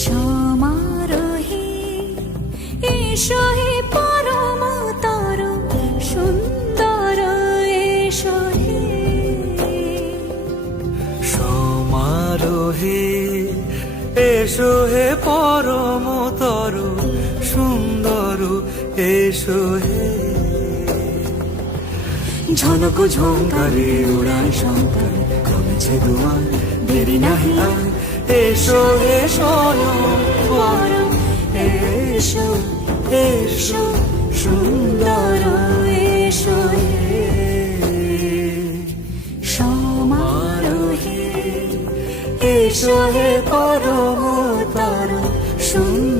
সমারোহে এসো হে পরমতর সুন্দর এসো হে সমারোহে এসো হে পরমতর সুন্দর এসো হে ঝনক ঝঙ্কারে উড়ায় শঙ্কর কমেছে দুয়ার দেরি নাহি আর এসো হে স্বয়ং পরম এসো এসো সুন্দর এসো হে সমারোহে এসো হে পরমতর সুন্দর